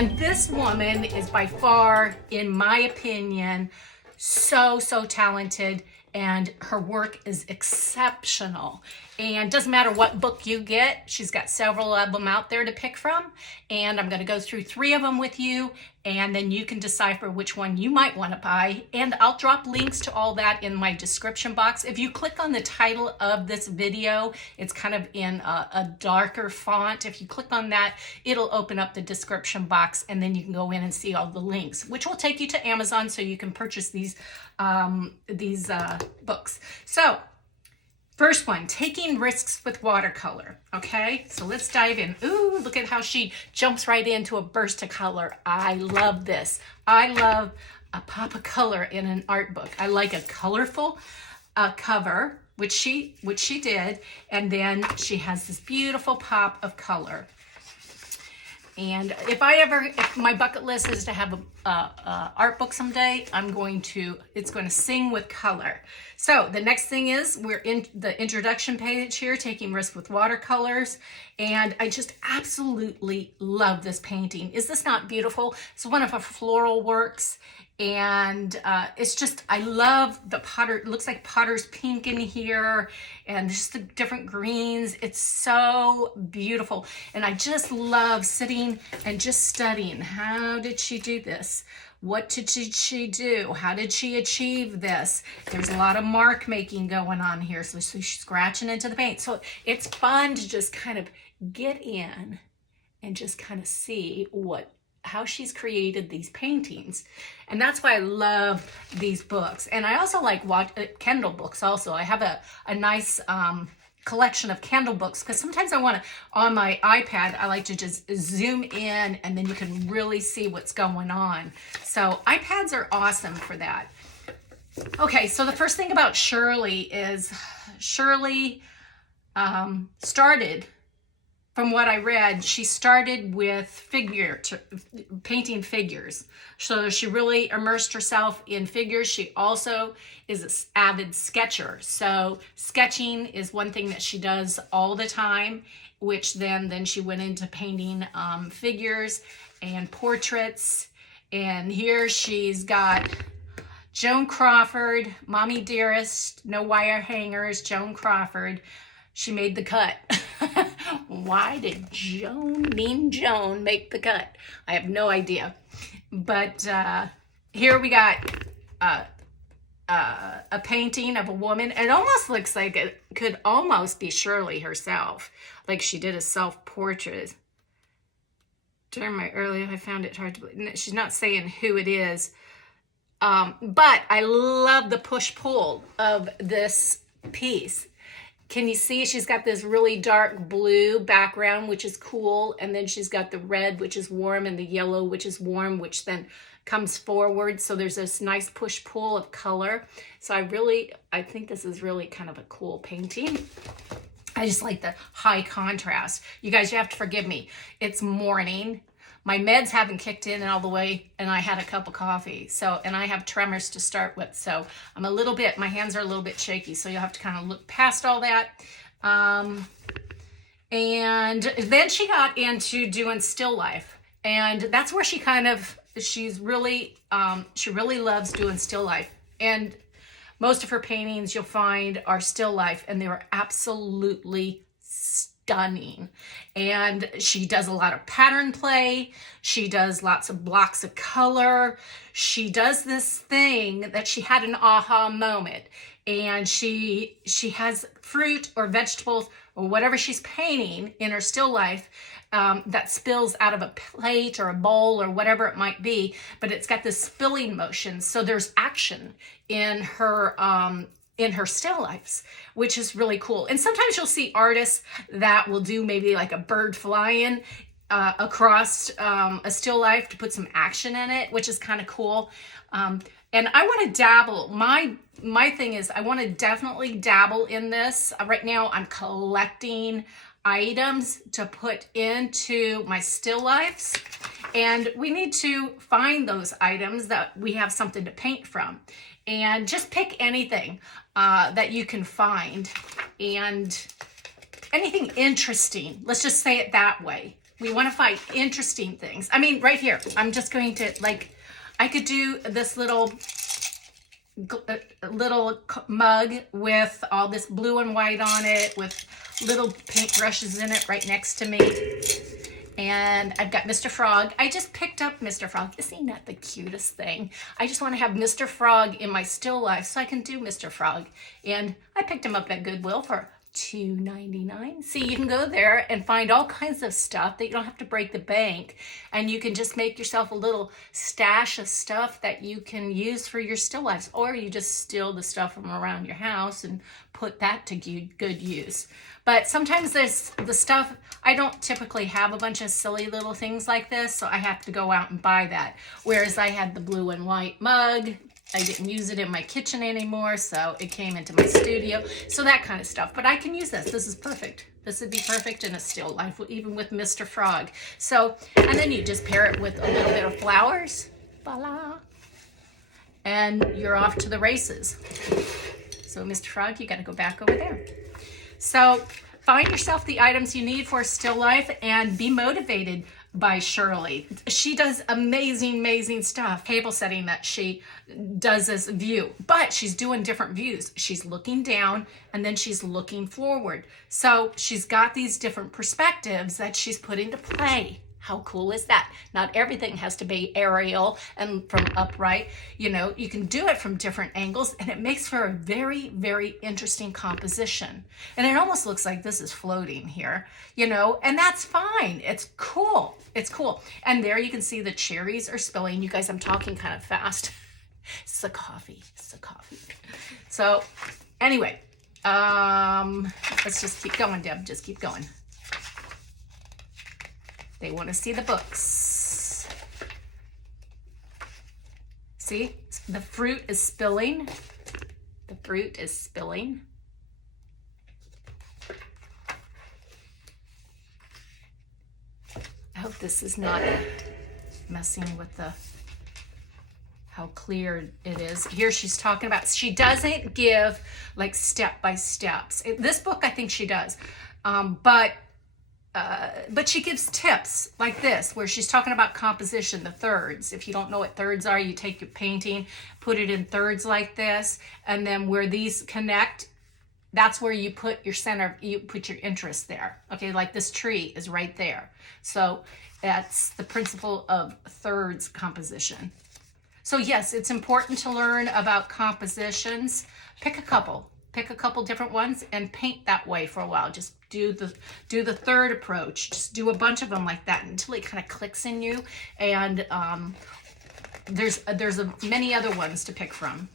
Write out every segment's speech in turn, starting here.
And this woman is by far, in my opinion, so talented, and her work is exceptional. And doesn't matter what book you get, she's got several of them out there to pick from. And I'm going to go through 3 of them with you, and then you can decipher which one you might want to buy. And I'll drop links to all that in my description box. If you click on the title of this video, it's kind of in a darker font. If you click on that, it'll open up the description box, and then you can go in and see all the links, which will take you to Amazon so you can purchase these books. So first one, Taking Risks with Watercolor. Okay, so let's dive in. Ooh, look at how she jumps right into a burst of color. I love this. I love a pop of color in an art book. I like a colorful cover, which she did, and then she has this beautiful pop of color. And if my bucket list is to have a art book someday, it's going to sing with color. So the next thing is, we're in the introduction page here, Taking Risks with Watercolors. And I just absolutely love this painting. Is this not beautiful? It's one of her floral works. And it's just, I love the potter. It looks like potter's pink in here, and just the different greens. It's so beautiful. And I just love sitting and just studying. How did she do this? What did she do? How did she achieve this? There's a lot of mark making going on here. So she's scratching into the paint. So it's fun to just kind of get in and just kind of see how she's created these paintings. And that's why I love these books. And I also like Kindle books also. I have a nice collection of Kindle books, because sometimes on my iPad, I like to just zoom in, and then you can really see what's going on. So iPads are awesome for that. Okay, so the first thing about Shirley is Shirley started, from what I read, she started with painting figures. So she really immersed herself in figures. She also is an avid sketcher. So sketching is one thing that she does all the time, which then she went into painting figures and portraits. And here she's got Joan Crawford, Mommy Dearest, No Wire Hangers, Joan Crawford. She made the cut. Why did Joan make the cut? I have no idea. But here we got a painting of a woman. It almost looks like it could almost be Shirley herself, like she did a self-portrait. During my early life, I found it hard to believe. She's not saying who it is. But I love the push-pull of this piece. Can you see she's got this really dark blue background, which is cool. And then she's got the red, which is warm, and the yellow, which is warm, which then comes forward. So there's this nice push-pull of color. So I think this is really kind of a cool painting. I just like the high contrast. You guys, you have to forgive me. It's morning. My meds haven't kicked in all the way, and I had a cup of coffee. And I have tremors to start with. So my hands are a little bit shaky. So you'll have to kind of look past all that. And then she got into doing still life. And that's where she really loves doing still life. And most of her paintings you'll find are still life, and they were absolutely stunning. And she does a lot of pattern play. She does lots of blocks of color. She does this thing that she had an aha moment, and she has fruit or vegetables or whatever she's painting in her still life that spills out of a plate or a bowl or whatever it might be, but it's got this spilling motion. So there's action in her still lifes, which is really cool. And sometimes you'll see artists that will do maybe like a bird flying across a still life to put some action in it, which is kind of cool. And I want to dabble. My thing is I want to definitely dabble in this. Right now I'm collecting items to put into my still lifes, and we need to find those items that we have something to paint from. And just pick anything that you can find, and anything interesting. Let's just say it that way. We want to find interesting things. I mean, right here, I'm just going to, like, I could do this little mug with all this blue and white on it with little paint brushes in it right next to me. And I've got Mr. Frog. I just picked up Mr. Frog. Isn't that the cutest thing? I just want to have Mr. Frog in my still life so I can do Mr. Frog. And I picked him up at Goodwill for $2.99. See, you can go there and find all kinds of stuff that you don't have to break the bank, and you can just make yourself a little stash of stuff that you can use for your still lives, or you just steal the stuff from around your house and put that to good use. But sometimes there's the stuff, I don't typically have a bunch of silly little things like this, so I have to go out and buy that. Whereas I had the blue and white mug, I didn't use it in my kitchen anymore, so it came into my studio. So that kind of stuff. But I can use this. This is perfect. This would be perfect in a still life, even with Mr. Frog. So, and then you just pair it with a little bit of flowers. Voila. And you're off to the races. So Mr. Frog, you got to go back over there. So find yourself the items you need for a still life and be motivated by Shirley. She does amazing, amazing stuff. Table setting that she does this view, but she's doing different views. She's looking down and then she's looking forward. So she's got these different perspectives that she's put into play. How cool is that? Not everything has to be aerial and from upright. You know, you can do it from different angles and it makes for a very, very interesting composition. And it almost looks like this is floating here, you know, and that's fine. It's cool. It's cool. And there you can see the cherries are spilling. You guys, I'm talking kind of fast. It's the coffee. It's the coffee. So anyway, let's just keep going, Deb. Just keep going. They want to see the books. See, the fruit is spilling. The fruit is spilling. I hope this is not messing with the how clear it is. Here she's talking about, she doesn't give like step by steps. This book, I think she does. But she gives tips like this, where she's talking about composition, the thirds. If you don't know what thirds are, you take your painting, put it in thirds like this, and then where these connect, that's where you put your center, you put your interest there. Okay, like this tree is right there. So that's the principle of thirds composition. So yes, it's important to learn about compositions. Pick a couple different ones and paint that way for a while. Just do the third approach. Just do a bunch of them like that until it kind of clicks in you. And there's many other ones to pick from.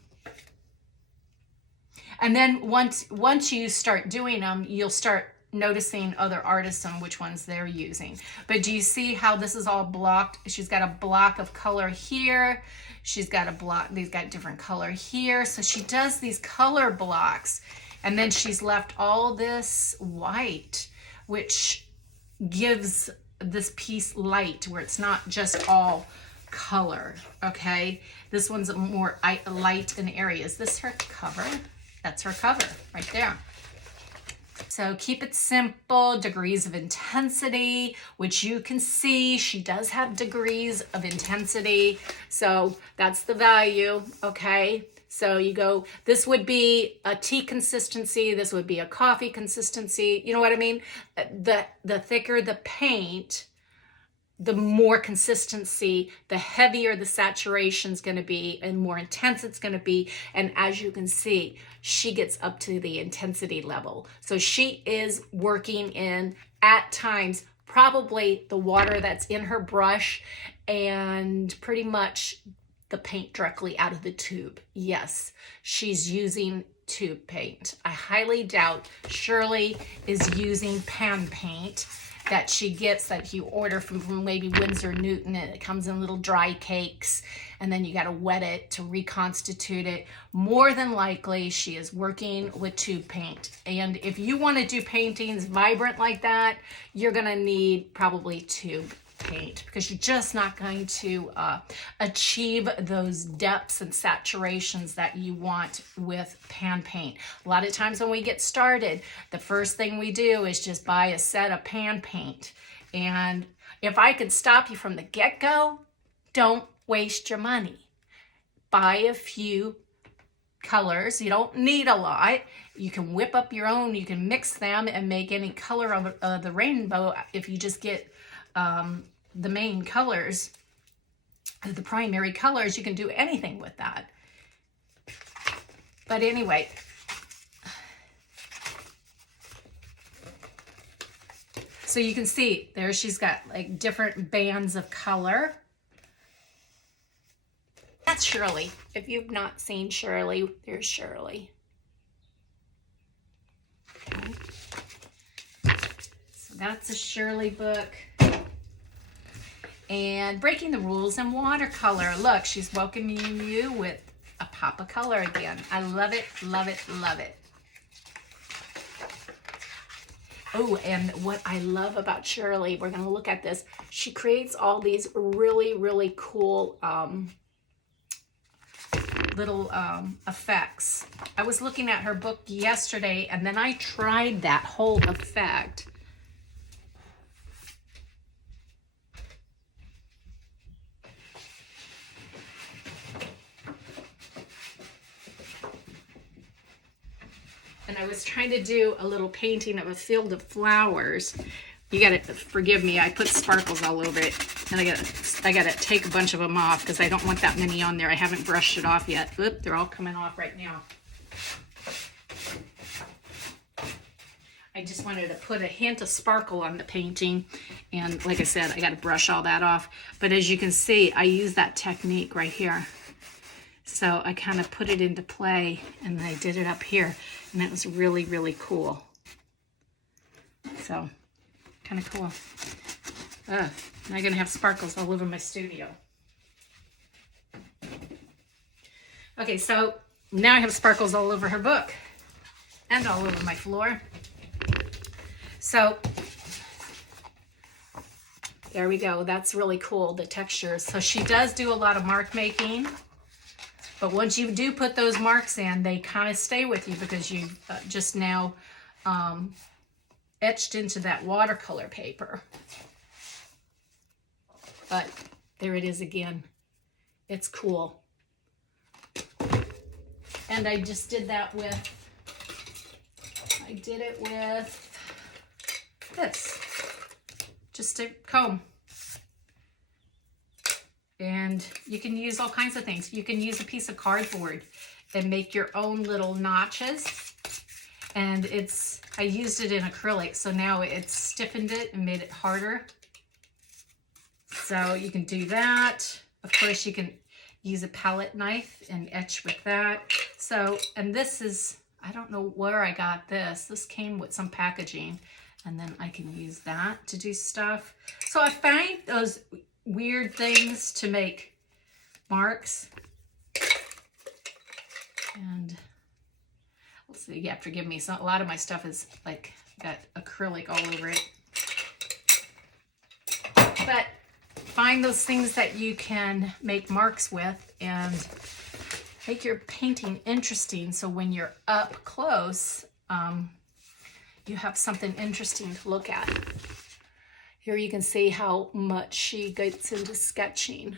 And then once you start doing them, you'll start noticing other artists and which ones they're using. But do you see how this is all blocked? She's got a block of color here. She's got a block, they've got different color here. So she does these color blocks, and then she's left all this white, which gives this piece light, where it's not just all color, okay? This one's more light in area. Is this her cover? That's her cover right there. So keep it simple, degrees of intensity, which you can see she does have degrees of intensity. So that's the value, okay? So you go, this would be a tea consistency, this would be a coffee consistency. You know what I mean? The thicker the paint, the more consistency, the heavier the saturation is going to be and more intense it's going to be. And as you can see, she gets up to the intensity level. So she is working in, at times, probably the water that's in her brush and pretty much the paint directly out of the tube. Yes, she's using tube paint. I highly doubt Shirley is using pan paint that she gets, that you order from maybe Winsor Newton, and it comes in little dry cakes, and then you got to wet it to reconstitute it. More than likely, she is working with tube paint. And if you want to do paintings vibrant like that, you're going to need probably tube paint, because you're just not going to achieve those depths and saturations that you want with pan paint. A lot of times when we get started, the first thing we do is just buy a set of pan paint, and if I could stop you from the get-go, don't waste your money. Buy a few colors. You don't need a lot. You can whip up your own. You can mix them and make any color of the rainbow if you just get the main colors, the primary colors. You can do anything with that. But anyway, so you can see there she's got like different bands of color. That's Shirley. If you've not seen Shirley, there's Shirley. Okay. So that's a Shirley book. And Breaking the Rules in Watercolor. Look, she's welcoming you with a pop of color again. I love it, love it, love it. Oh, and what I love about Shirley, we're going to look at this. She creates all these really, really cool little effects. I was looking at her book yesterday, and then I tried that whole effect. And I was trying to do a little painting of a field of flowers. You gotta forgive me, I put sparkles all over it, and I gotta take a bunch of them off because I don't want that many on there. I haven't brushed it off yet. Oop, they're all coming off right now. I just wanted to put a hint of sparkle on the painting, and like I said, I gotta brush all that off. But as you can see, I use that technique right here. So I kind of put it into play, and I did it up here, and that was really, really cool. So, kind of cool. Now I'm gonna have sparkles all over my studio. Okay, so now I have sparkles all over her book and all over my floor. So there we go. That's really cool, the textures. So she does do a lot of mark making, but once you do put those marks in, they kind of stay with you because you've just now etched into that watercolor paper. But there it is again. It's cool. And I just did that with, I did it with this, just a comb. And you can use all kinds of things. You can use a piece of cardboard and make your own little notches. And I used it in acrylic, so now it's stiffened it and made it harder. So you can do that. Of course, you can use a palette knife and etch with that. So, and this is, I don't know where I got this. This came with some packaging, and then I can use that to do stuff. So I find those weird things to make marks. And let's see, yeah, forgive me. So a lot of my stuff is like got acrylic all over it. But find those things that you can make marks with and make your painting interesting, so when you're up close, you have something interesting to look at. Here you can see how much she gets into sketching.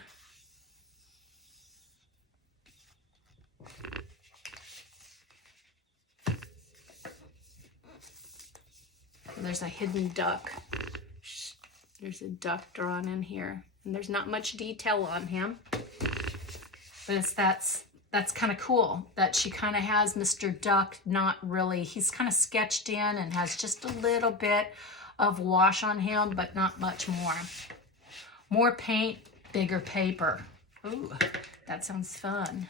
There's a hidden duck. There's a duck drawn in here, and there's not much detail on him, but that's kind of cool that she kind of has Mr. Duck not really, he's kind of sketched in and has just a little bit of wash on him, but not much more. More paint, bigger paper. Ooh, that sounds fun.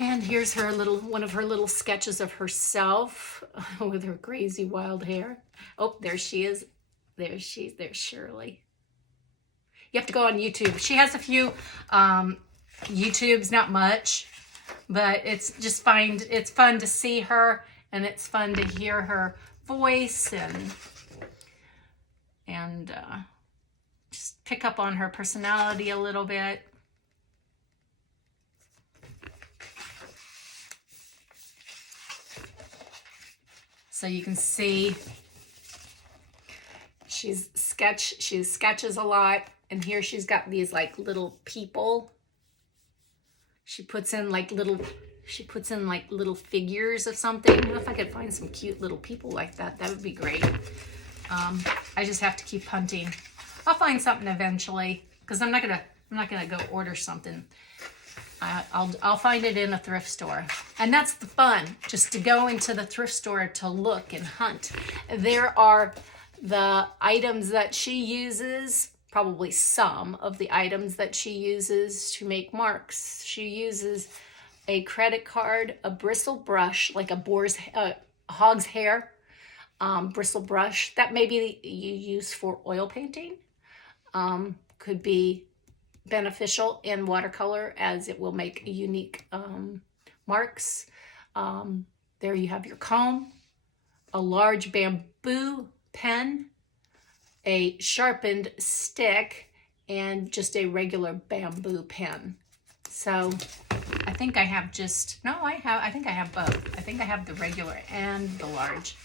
And here's her little, one of her little sketches of herself with her crazy wild hair. Oh, there she is. There's Shirley. You have to go on YouTube. She has a few YouTubes, not much, but it's just it's fun to see her, and it's fun to hear her voice and just pick up on her personality a little bit. So you can see she's she sketches a lot. And here she's got these like little people. She puts in like little figures of something. I don't know if I could find some cute little people like that. That would be great. I just have to keep hunting. I'll find something eventually because I'm not gonna go order something. I'll find it in a thrift store, and that's the fun. Just to go into the thrift store to look and hunt. There are the items that she uses. Probably some of the items that she uses to make marks. She uses a credit card, a bristle brush, like a hog's hair bristle brush that maybe you use for oil painting. Could be beneficial in watercolor as it will make unique marks. There you have your comb, a large bamboo pen, a sharpened stick, and just a regular bamboo pen. So I think I have I think I have both. I think I have the regular and the large.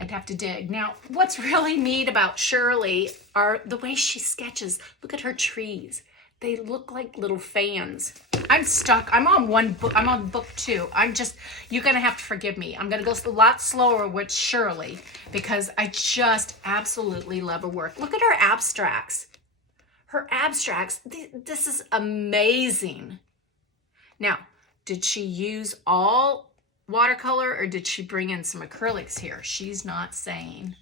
I'd have to dig. Now, what's really neat about Shirley are the way she sketches. Look at her trees. They look like little fans. I'm stuck. I'm on one book. I'm on book 2. You're going to have to forgive me. I'm going to go a lot slower with Shirley because I just absolutely love her work. Look at her abstracts. Her abstracts, this is amazing. Now, did she use all watercolor or did she bring in some acrylics here? She's not saying.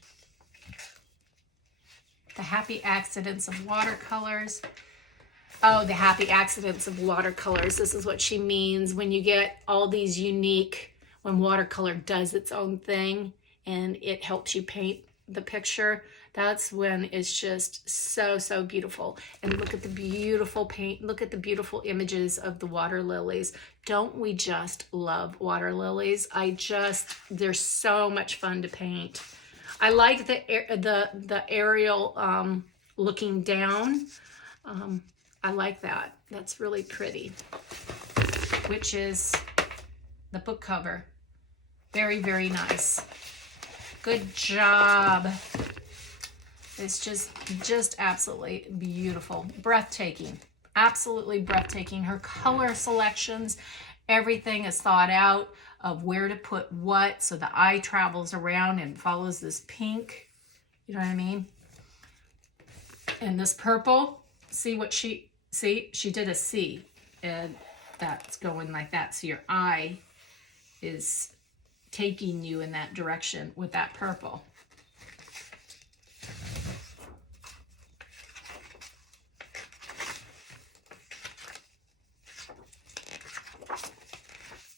The happy accidents of watercolors. Oh, the happy accidents of watercolors. This is what she means when you get all these unique, when watercolor does its own thing and it helps you paint the picture. That's when it's just so, so beautiful. And look at the beautiful paint. Look at the beautiful images of the water lilies. Don't we just love water lilies? They're so much fun to paint. I like the aerial looking down. I like that. That's really pretty. Which is the book cover. Very, very nice. Good job. It's just absolutely beautiful. Breathtaking. Absolutely breathtaking. Her color selections, everything is thought out of where to put what so the eye travels around and follows this pink. You know what I mean? And this purple, see she did a C and that's going like that. So your eye is taking you in that direction with that purple.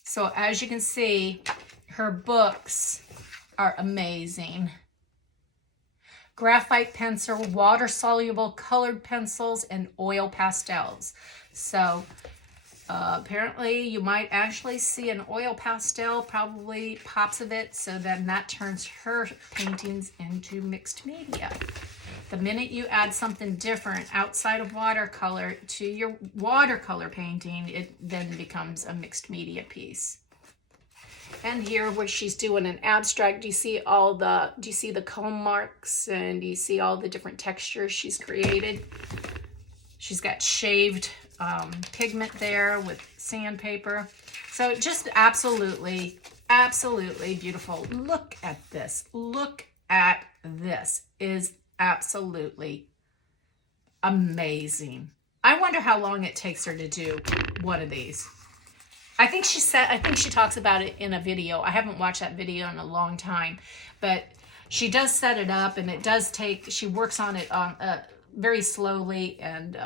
So as you can see, her books are amazing. Graphite pencil, water-soluble colored pencils, and oil pastels. So apparently you might actually see an oil pastel, probably pops of it, so then that turns her paintings into mixed media. The minute you add something different outside of watercolor to your watercolor painting, it then becomes a mixed media piece. And here where she's doing an abstract, do you see the comb marks and do you see all the different textures she's created? She's got shaved pigment there with sandpaper. So just absolutely, absolutely beautiful. Look at this. Look at this. Is absolutely amazing. I wonder how long it takes her to do one of these. I think she talks about it in a video. I haven't watched that video in a long time, but she does set it up and it does take, she works on it very slowly, and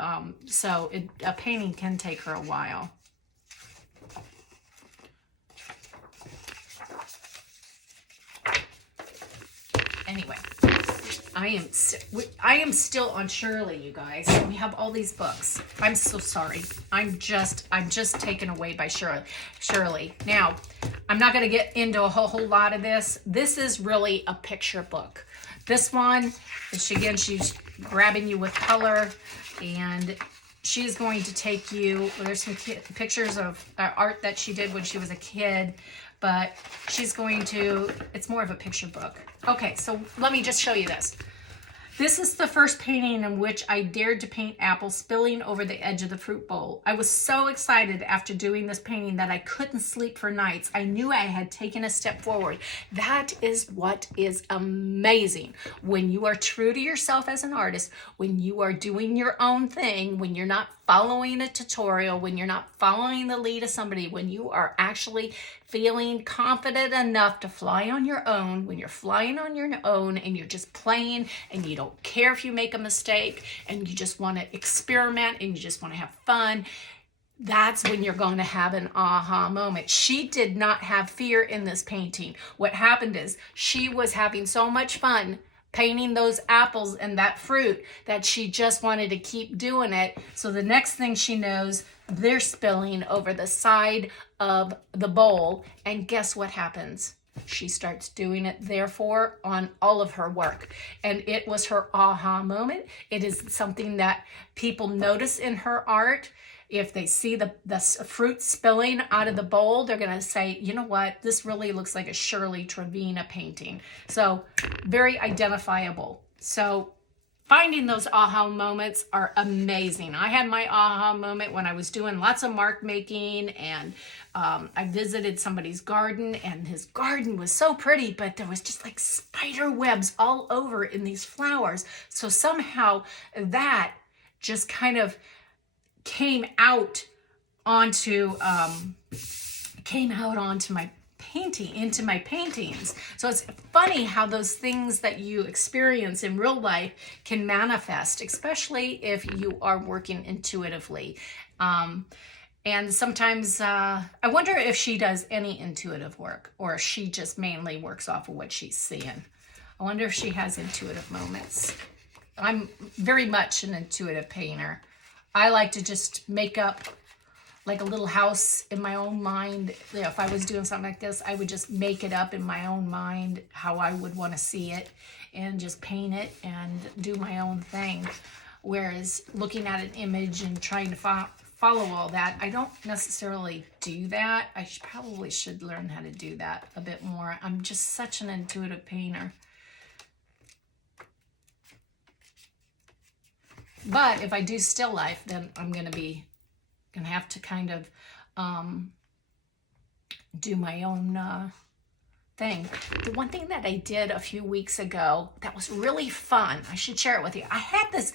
so a painting can take her a while. Anyway, I am still on Shirley, you guys. We have all these books. I'm so sorry. I'm just taken away by Shirley. Now, I'm not going to get into a whole lot of this. This is really a picture book. This one, she's grabbing you with color, and she's going to take you, there's some pictures of art that she did when she was a kid, but she's going to, it's more of a picture book. Okay, so let me just show you this. This is the first painting in which I dared to paint apples spilling over the edge of the fruit bowl. I was so excited after doing this painting that I couldn't sleep for nights. I knew I had taken a step forward. That is what is amazing. When you are true to yourself as an artist, when you are doing your own thing, when you're not following a tutorial, when you're not following the lead of somebody, when you are actually feeling confident enough to fly on your own, when you're flying on your own and you're just playing and you don't care if you make a mistake and you just want to experiment and you just want to have fun, that's when you're going to have an aha moment. She did not have fear in this painting. What happened is she was having so much fun painting those apples and that fruit that she just wanted to keep doing it. So the next thing she knows, they're spilling over the side of the bowl. And guess what happens? She starts doing it, therefore, on all of her work. And it was her aha moment. It is something that people notice in her art. If they see the fruit spilling out of the bowl, they're going to say, you know what, this really looks like a Shirley Trevena painting. So very identifiable. So finding those aha moments are amazing. I had my aha moment when I was doing lots of mark making, and I visited somebody's garden, and his garden was so pretty, but there was just like spider webs all over in these flowers. So somehow that just kind of came out onto my painting, into my paintings. So it's funny how those things that you experience in real life can manifest, especially if you are working intuitively. And sometimes I wonder if she does any intuitive work, or if she just mainly works off of what she's seeing. I wonder if she has intuitive moments. I'm very much an intuitive painter. I like to just make up like a little house in my own mind. You know, if I was doing something like this, I would just make it up in my own mind how I would want to see it and just paint it and do my own thing. Whereas looking at an image and trying to follow all that, I don't necessarily do that. I probably should learn how to do that a bit more. I'm just such an intuitive painter. But if I do still life, then I'm gonna have to kind of do my own thing. The one thing that I did a few weeks ago that was really fun, I should share it with you. I had this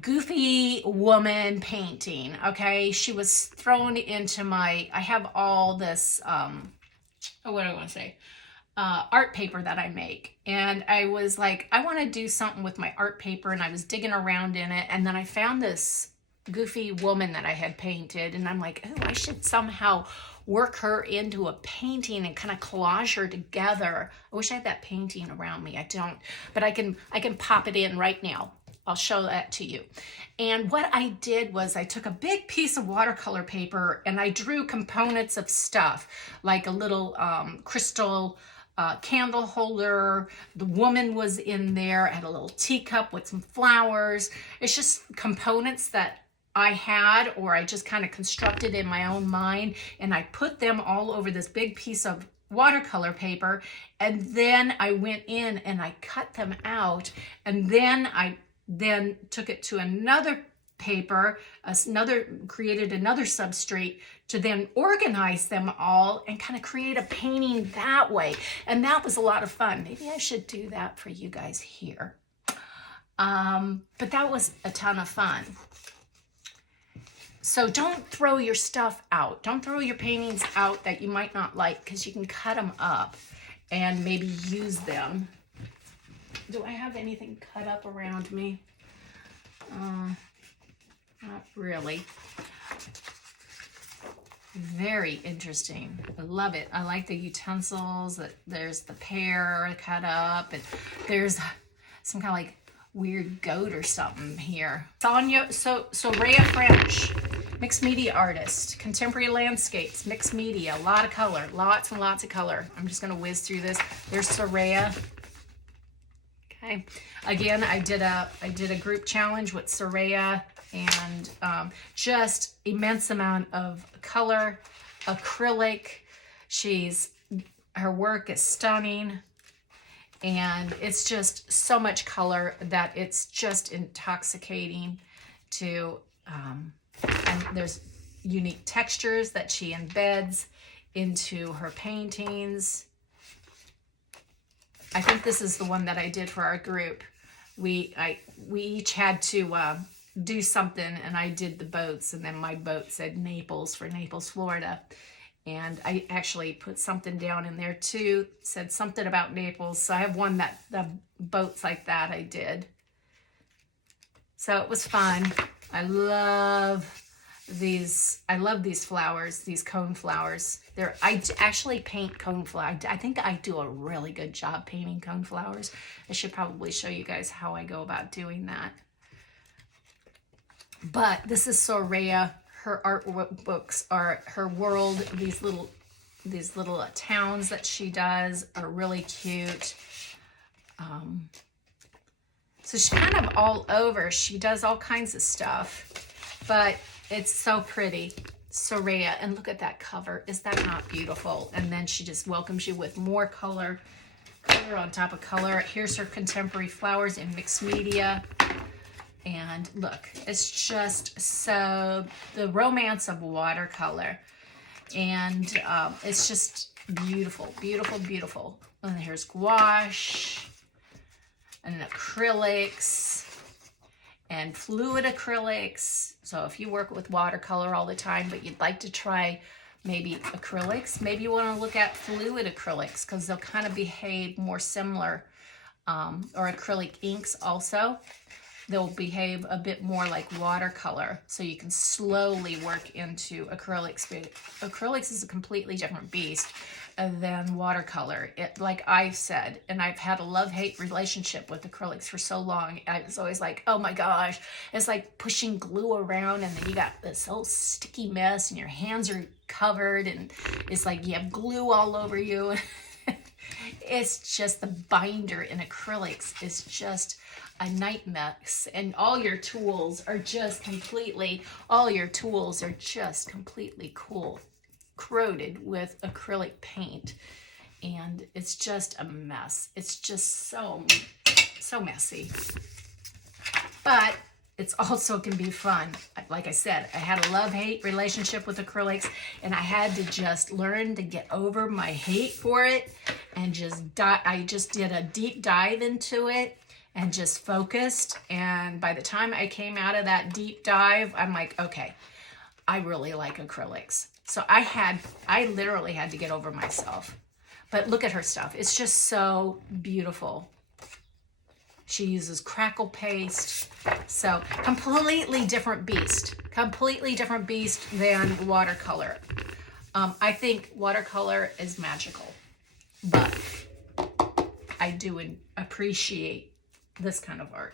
goofy woman painting, okay? She was thrown into I have all this, what do I want to say? Art paper that I make, and I was like, I want to do something with my art paper, and I was digging around in it, and then I found this goofy woman that I had painted, and I'm like, oh, I should somehow work her into a painting and kind of collage her together. I wish I had that painting around me. I don't, but I can pop it in right now. I'll show that to you. And what I did was I took a big piece of watercolor paper and I drew components of stuff, like a little crystal candle holder. The woman was in there. I had a little teacup with some flowers. It's just components that I had, or I just kind of constructed in my own mind, and I put them all over this big piece of watercolor paper, and then I went in and I cut them out, and then I took it to another paper, created another substrate to then organize them all and kind of create a painting that way. And that was a lot of fun. Maybe I should do that for you guys here. But that was a ton of fun. So don't throw your stuff out. Don't throw your paintings out that you might not like, because you can cut them up and maybe use them. Do I have anything cut up around me? Not really. Very interesting. I love it. I like the utensils. There's the pear cut up, and there's some kind of like weird goat or something here. Soraya French, mixed media artist, contemporary landscapes, mixed media, a lot of color, lots and lots of color. I'm just gonna whiz through this. There's Soraya. Okay. Again, I did a group challenge with Soraya, and just immense amount of color, acrylic. Her work is stunning. And it's just so much color that it's just intoxicating to, and there's unique textures that she embeds into her paintings. I think this is the one that I did for our group. We each had to do something, and I did the boats, and then my boat said Naples for Naples, Florida. And I actually put something down in there too, said something about Naples. So I have one that the boats like that I did. So it was fun. I love these flowers, these cone flowers. I actually paint cone flowers. I think I do a really good job painting cone flowers. I should probably show you guys how I go about doing that. But this is Soraya. Her artbooks are her world. These little towns that she does are really cute. So she's kind of all over. She does all kinds of stuff, but it's so pretty. Soraya, and look at that cover. Is that not beautiful? And then she just welcomes you with more color on top of color. Here's her contemporary flowers in mixed media. And look, it's just so, the romance of watercolor. And it's just beautiful, beautiful, beautiful. And here's gouache and acrylics and fluid acrylics. So if you work with watercolor all the time, but you'd like to try maybe acrylics, maybe you want to look at fluid acrylics because they'll kind of behave more similar, or acrylic inks also. They'll behave a bit more like watercolor, so you can slowly work into acrylics. But acrylics is a completely different beast than watercolor. Like I've said, and I've had a love-hate relationship with acrylics for so long. I was always like, oh my gosh, it's like pushing glue around, and then you got this whole sticky mess, and your hands are covered, and it's like you have glue all over you. It's just the binder in acrylics is just a nightmare, and all your tools are just completely corroded with acrylic paint, and it's just a mess. It's just so messy, but it's also can be fun. Like I said, I had a love-hate relationship with acrylics, and I had to just learn to get over my hate for it, and I just did a deep dive into it and just focused. And by the time I came out of that deep dive, I'm like, okay, I really like acrylics. So I literally had to get over myself. But look at her stuff. It's just so beautiful. She uses crackle paste. So completely different beast than watercolor. I think watercolor is magical, but I do appreciate this kind of art.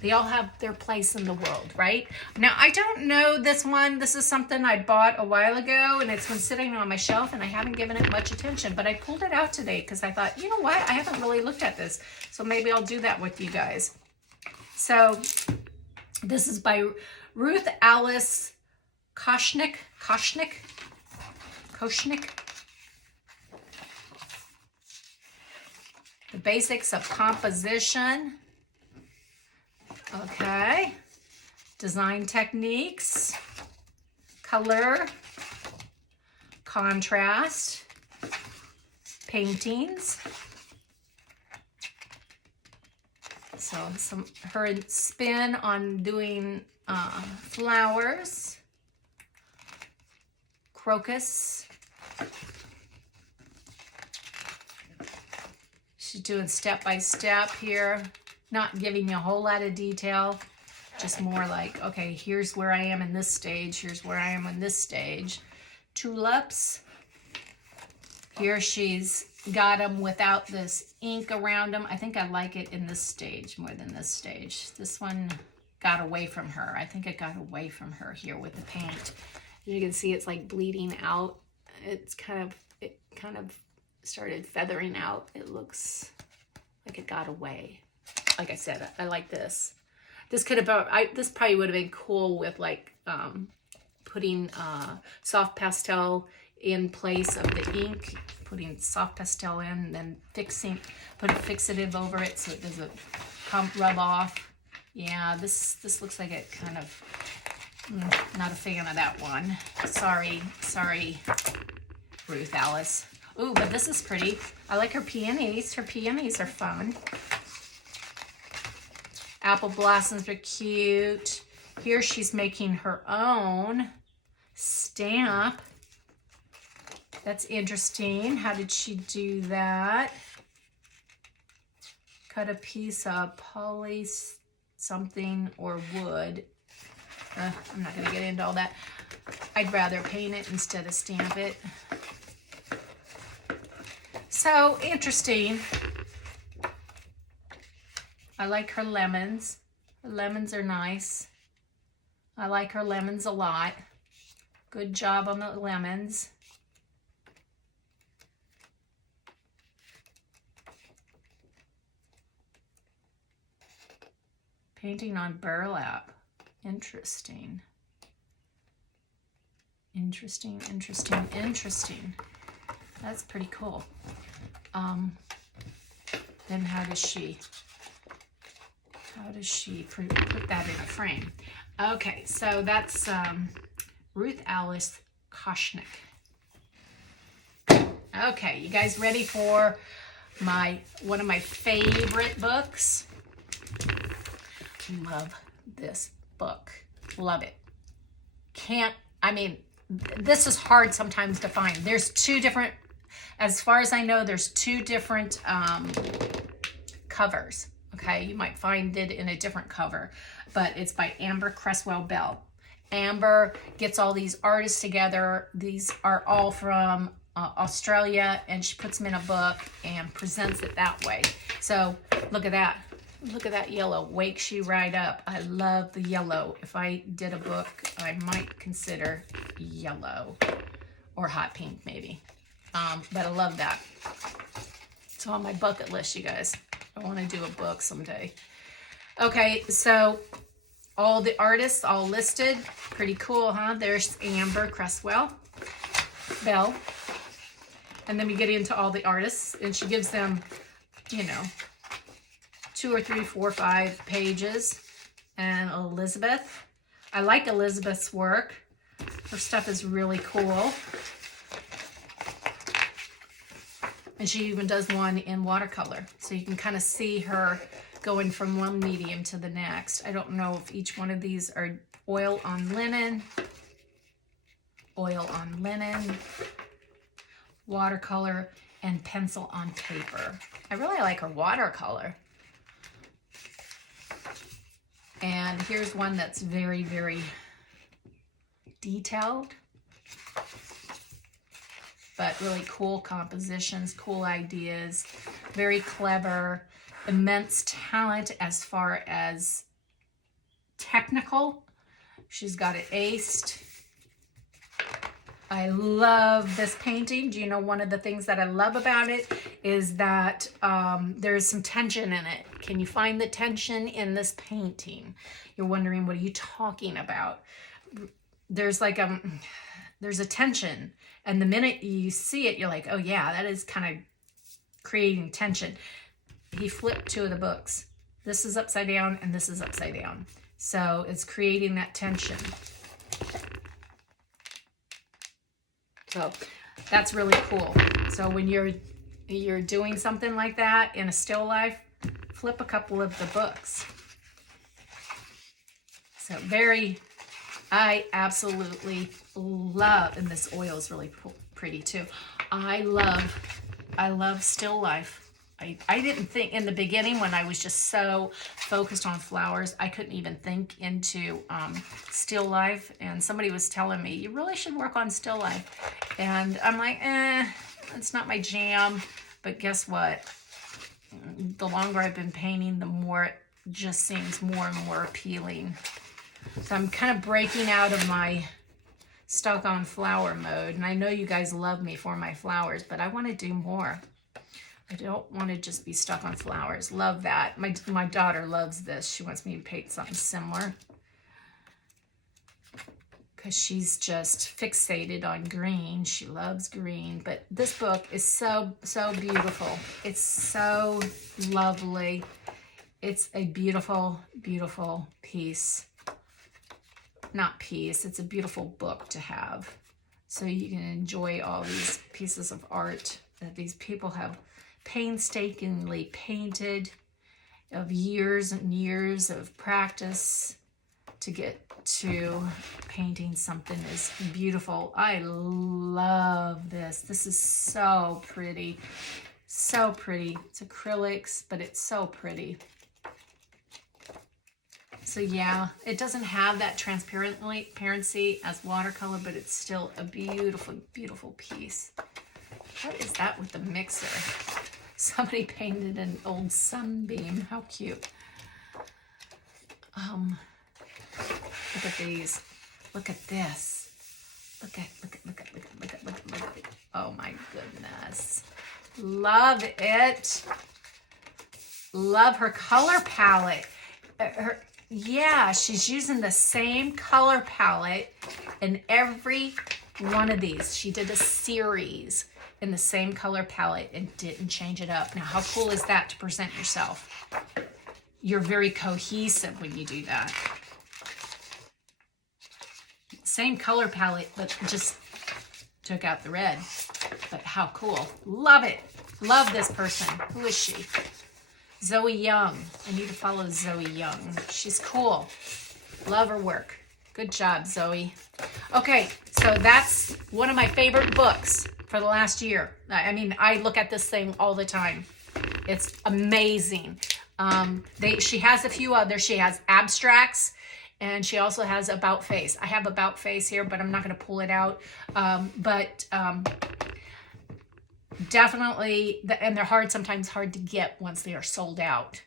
They all have their place in the world, right? Now, I don't know this one. This is something I bought a while ago, and it's been sitting on my shelf, and I haven't given it much attention, but I pulled it out today because I thought, you know what? I haven't really looked at this, so maybe I'll do that with you guys. So this is by Ruth Alice Kosnick. The basics of composition. Okay. Design techniques. Color. Contrast. Paintings. So her spin on doing flowers. Crocus. She's doing step by step here, not giving you a whole lot of detail, just more like, okay, here's where I am in this stage, here's where I am in this stage. Tulips. Here she's got them without this ink around them. I think I like it in this stage more than this stage. This one got away from her. I think it got away from her here with the paint. You can see it's like bleeding out. It kind of started feathering out. It looks like it got away. Like I said, I like this. This could have, this probably would have been cool with like putting soft pastel in place of the ink, putting soft pastel in, and then put a fixative over it so it doesn't rub off. Yeah, this looks like it kind of, not a fan of that one. Sorry, Ruth Alice. Ooh, but this is pretty. I like her peonies. Her peonies are fun. Apple blossoms are cute. Here she's making her own stamp. That's interesting. How did she do that? Cut a piece of poly something or wood. I'm not going to get into all that. I'd rather paint it instead of stamp it. So interesting. I like her lemons. Her lemons are nice. I like her lemons a lot. Good job on the lemons. Painting on burlap. Interesting. Interesting. That's pretty cool. Then how does she put that in a frame? Okay, so that's Ruth Alice Kosnick. Okay, you guys ready for one of my favorite books? Love this book. Love it. This is hard sometimes to find. There's two different, as far as I know, there's two different covers. Okay, you might find it in a different cover, but it's by Creswell Bell. Amber gets all these artists together. These are all from Australia, and she puts them in a book and presents it that way. So look at that. Look at that yellow. Wakes you right up. I love the yellow. If I did a book, I might consider yellow or hot pink maybe. But I love that. It's on my bucket list, you guys. I want to do a book someday. Okay, so all the artists all listed. Pretty cool, huh? There's Amber Creswell Bell. And then we get into all the artists, and she gives them, 2 or 3, 4, 5 pages. And Elizabeth. I like Elizabeth's work. Her stuff is really cool. And she even does one in watercolor. So you can kind of see her going from one medium to the next. I don't know if each one of these are oil on linen, watercolor, and pencil on paper. I really like her watercolor. And here's one that's very, very detailed, but really cool compositions, cool ideas, very clever, immense talent as far as technical. She's got it aced. I love this painting. Do you know one of the things that I love about it is that there's some tension in it. Can you find the tension in this painting? You're wondering, what are you talking about? There's like there's a tension, and the minute you see it, you're like, oh yeah, that is kind of creating tension. He flipped 2 of the books. This is upside down and this is upside down. So it's creating that tension. So that's really cool. So when you're doing something like that in a still life, flip a couple of the books. So I absolutely love, and this oil is really pretty too. I love still life. I didn't think in the beginning, when I was just so focused on flowers, I couldn't even think into still life. And somebody was telling me, you really should work on still life. And I'm like, it's not my jam. But guess what? The longer I've been painting, the more it just seems more and more appealing. So I'm kind of breaking out of my stuck on flower mode. And I know you guys love me for my flowers, but I want to do more. I don't want to just be stuck on flowers. Love that. My daughter loves this. She wants me to paint something similar. because she's just fixated on green. She loves green, but this book is so beautiful. It's so lovely. It's a beautiful, beautiful piece. Not piece, it's a beautiful book to have. So you can enjoy all these pieces of art that these people have painstakingly painted, of years and years of practice to get to painting something as beautiful. I love this. This is so pretty. So pretty. It's acrylics, but it's so pretty. So yeah, it doesn't have that transparency as watercolor, but it's still a beautiful, beautiful piece. What is that with the mixer? Somebody painted an old sunbeam. How cute. Look at these. Look at this. Look at. Oh my goodness. Love it. Love her color palette. Yeah, she's using the same color palette in every one of these. She did a series in the same color palette and didn't change it up. Now, how cool is that to present yourself? You're very cohesive when you do that. Same color palette, but just took out the red. But how cool. Love it. Love this person. Who is she? Zoe Young. I need to follow Zoe Young. She's cool. Love her work. Good job, Zoe. Okay, so that's one of my favorite books for the last year. I mean, I look at this thing all the time. It's amazing. She has a few others. She has abstracts, and she also has About Face. I have About Face here, but I'm not going to pull it out. Definitely, and they're sometimes hard to get once they are sold out.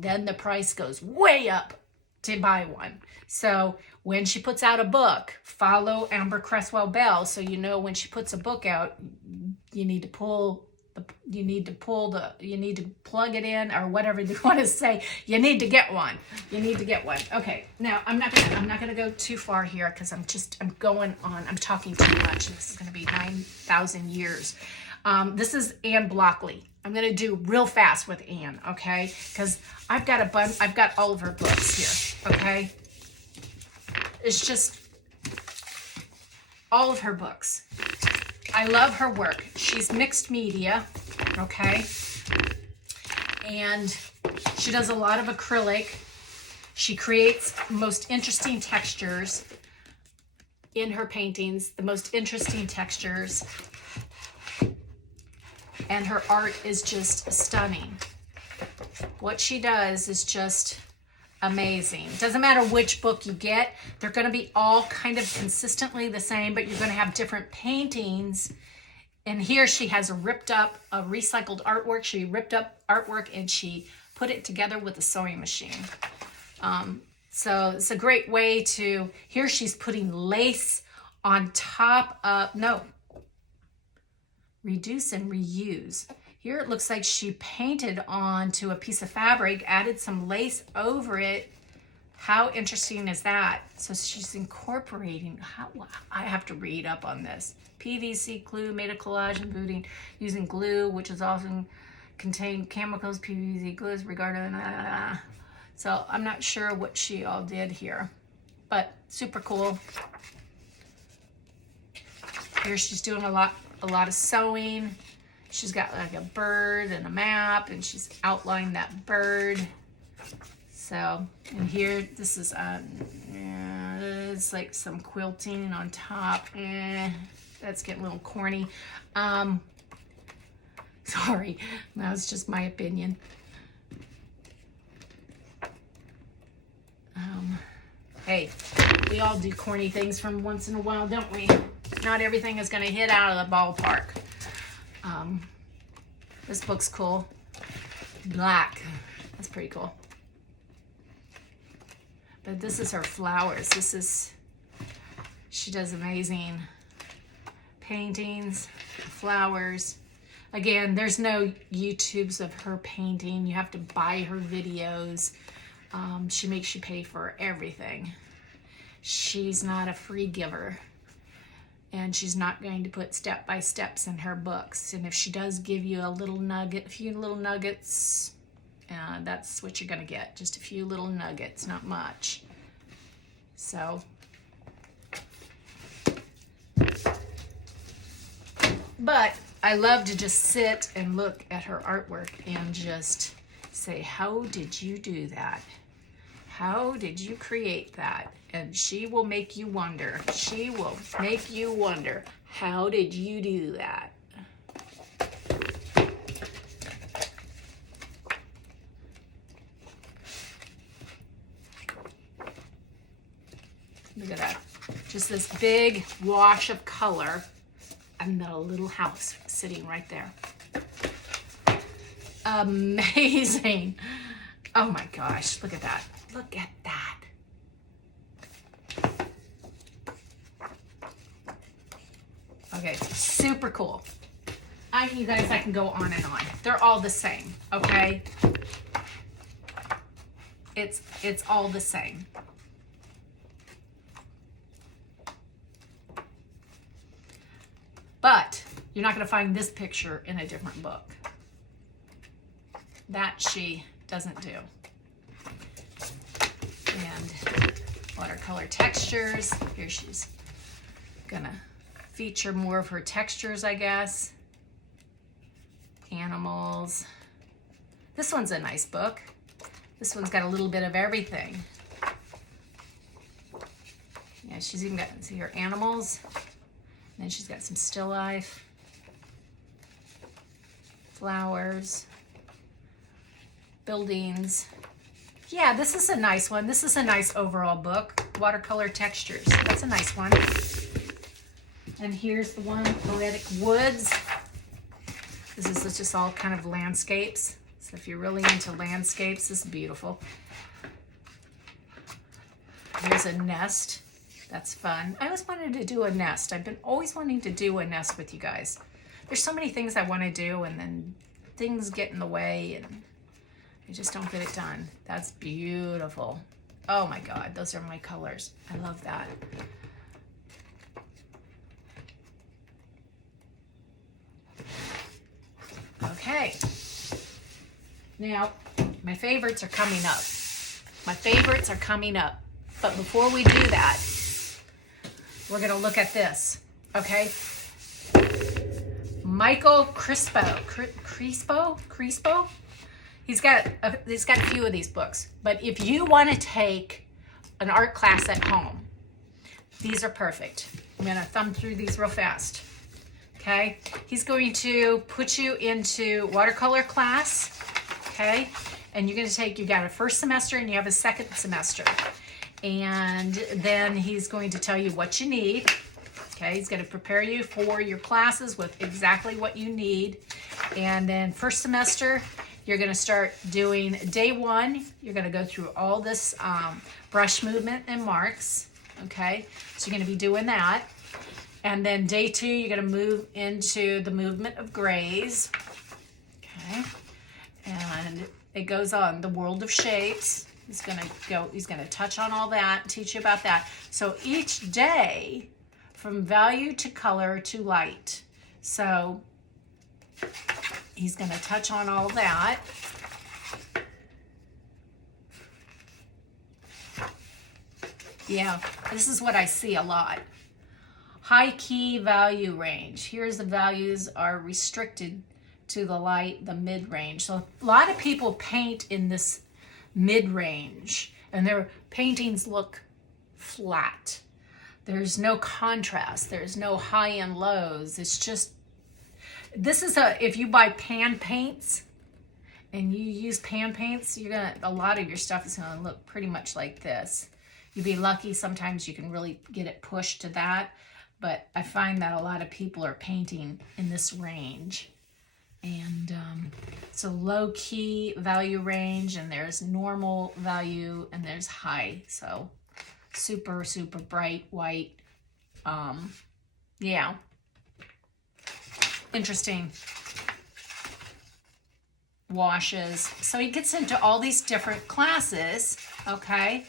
Then the price goes way up to buy one. So when she puts out a book, follow Amber Creswell Bell, so you know when she puts a book out, you need to plug it in, or whatever you want to say. You need to get one. You need to get one. Okay, now I'm not gonna go too far here because I'm talking too much. This is gonna be 9,000 years. This is Anne Blockley. I'm gonna do real fast with Anne, okay? Because I've got all of her books here, okay? It's just all of her books. I love her work. She's mixed media, okay? And she does a lot of acrylic. She creates most interesting textures in her paintings, the most interesting textures. And her art is just stunning. What she does is just amazing. Doesn't matter which book you get, they're going to be all kind of consistently the same, but you're going to have different paintings. And here she has recycled artwork. She ripped up artwork and she put it together with a sewing machine. So it's a great way to, here she's putting lace on top of, reduce and reuse. Here it looks like she painted onto a piece of fabric, added some lace over it. How interesting is that? So she's incorporating, I have to read up on this. PVC glue made a collage and booting using glue, which is often contain chemicals. PVC glue is regarded. So I'm not sure what she all did here, but super cool. Here she's doing a lot of sewing. She's got like a bird and a map, and she's outlined that bird. So, and here, this is, it's like some quilting on top. That's getting a little corny. Sorry, that was just my opinion. Hey, we all do corny things from once in a while, don't we? Not everything is going to hit out of the ballpark. This book's cool. Black. That's pretty cool. But this is her flowers. She does amazing paintings, flowers. Again, there's no YouTubes of her painting. You have to buy her videos. She makes you pay for everything. she's not a free giver. And she's not going to put step-by-steps in her books. And if she does give you a little nugget, a few little nuggets, that's what you're going to get. Just a few little nuggets, not much. So, but I love to just sit and look at her artwork and just say, how did you do that? How did you create that? And she will make you wonder. She will make you wonder, how did you do that? Look at that. Just this big wash of color and the little house sitting right there. Amazing. Oh my gosh, look at that. Look at that. Okay, super cool. You guys, I can go on and on. They're all the same, okay? It's all the same. But you're not going to find this picture in a different book. That she doesn't do. And Watercolor Textures. Here she's gonna feature more of her textures, I guess. Animals. This one's a nice book. This one's got a little bit of everything. Yeah, she's even got, see her animals. And then she's got some still life. Flowers. Buildings. Yeah, this is a nice one. This is a nice overall book. Watercolor Textures. That's a nice one. And here's the one, Poetic Woods. This is just all kind of landscapes. So if you're really into landscapes, this is beautiful. Here's a nest. That's fun. I always wanted to do a nest. I've been always wanting to do a nest with you guys. There's so many things I want to do, and then things get in the way, and I just don't get it done. That's beautiful. Oh my God, those are my colors. I love that. Okay. Now, my favorites are coming up. My favorites are coming up. But before we do that, we're going to look at this, okay? Michael Crespo. Crespo? He's got a few of these books. But if you want to take an art class at home, these are perfect. I'm going to thumb through these real fast. Okay? He's going to put you into watercolor class, okay? And you're going to take, you got a first semester and you have a second semester. And then he's going to tell you what you need. Okay, he's going to prepare you for your classes with exactly what you need. And then first semester, you're going to start doing day one. You're going to go through all this brush movement and marks. Okay, so you're going to be doing that. And then day two, you're going to move into the movement of grays. Okay, and it goes on the world of shapes. He's going to touch on all that, teach you about that. So each day, from value to color to light. So he's going to touch on all that. Yeah, this is what I see a lot. High key value range. Here's the values are restricted to the light, the mid-range. So a lot of people paint in this mid-range and their paintings look flat. There's no contrast. There's no high and lows. It's just, this is if you buy pan paints and you use pan paints, a lot of your stuff is gonna look pretty much like this. You'd be lucky sometimes you can really get it pushed to that, but I find that a lot of people are painting in this range. And so low key value range, and there's normal value, and there's high. So super, super bright white. Yeah. Interesting. Washes. So he gets into all these different classes, okay,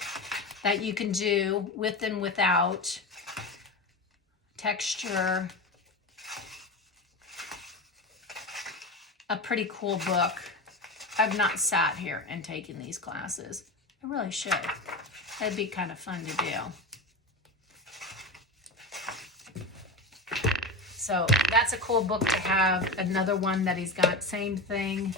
that you can do with and without texture. A pretty cool book. I've not sat here and taken these classes. I really should. That'd be kind of fun to do. So that's a cool book to have. Another one that he's got, same thing.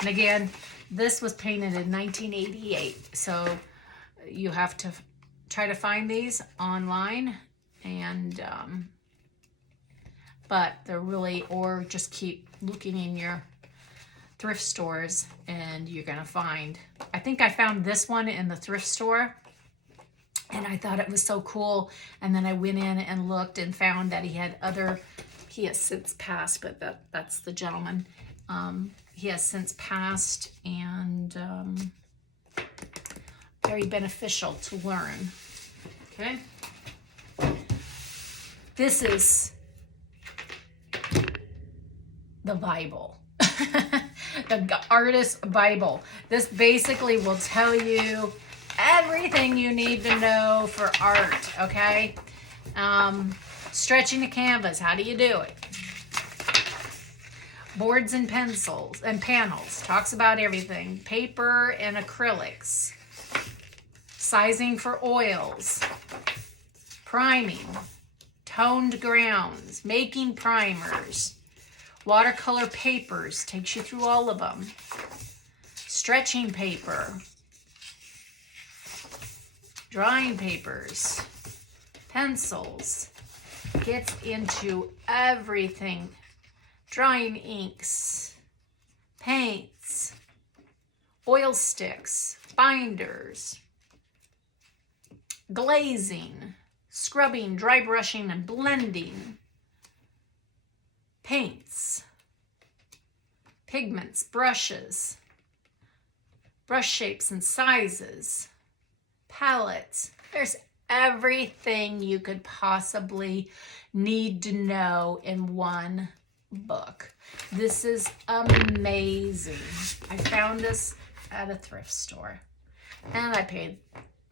And again, this was painted in 1988. So you have to try to find these online, and but they're really, or just keep looking in your thrift stores and you're gonna find. I think I found this one in the thrift store and I thought it was so cool, and then I went in and looked and found that he had other, he has since passed, but that's the gentleman. He has since passed, and very beneficial to learn. Okay, this is the Bible, the Artist Bible. This basically will tell you everything you need to know for art, okay? Stretching the canvas, how do you do it? Boards and pencils and panels, talks about everything. Paper and acrylics. Sizing for oils. Priming. Toned grounds. Making primers. Watercolor papers, takes you through all of them. Stretching paper. Drawing papers. Pencils. Gets into everything. Drying inks. Paints. Oil sticks. Binders. Glazing. Scrubbing, dry brushing, and blending. Paints, pigments, brushes, brush shapes and sizes, palettes. There's everything you could possibly need to know in one book. This is amazing. I found this at a thrift store, and I paid,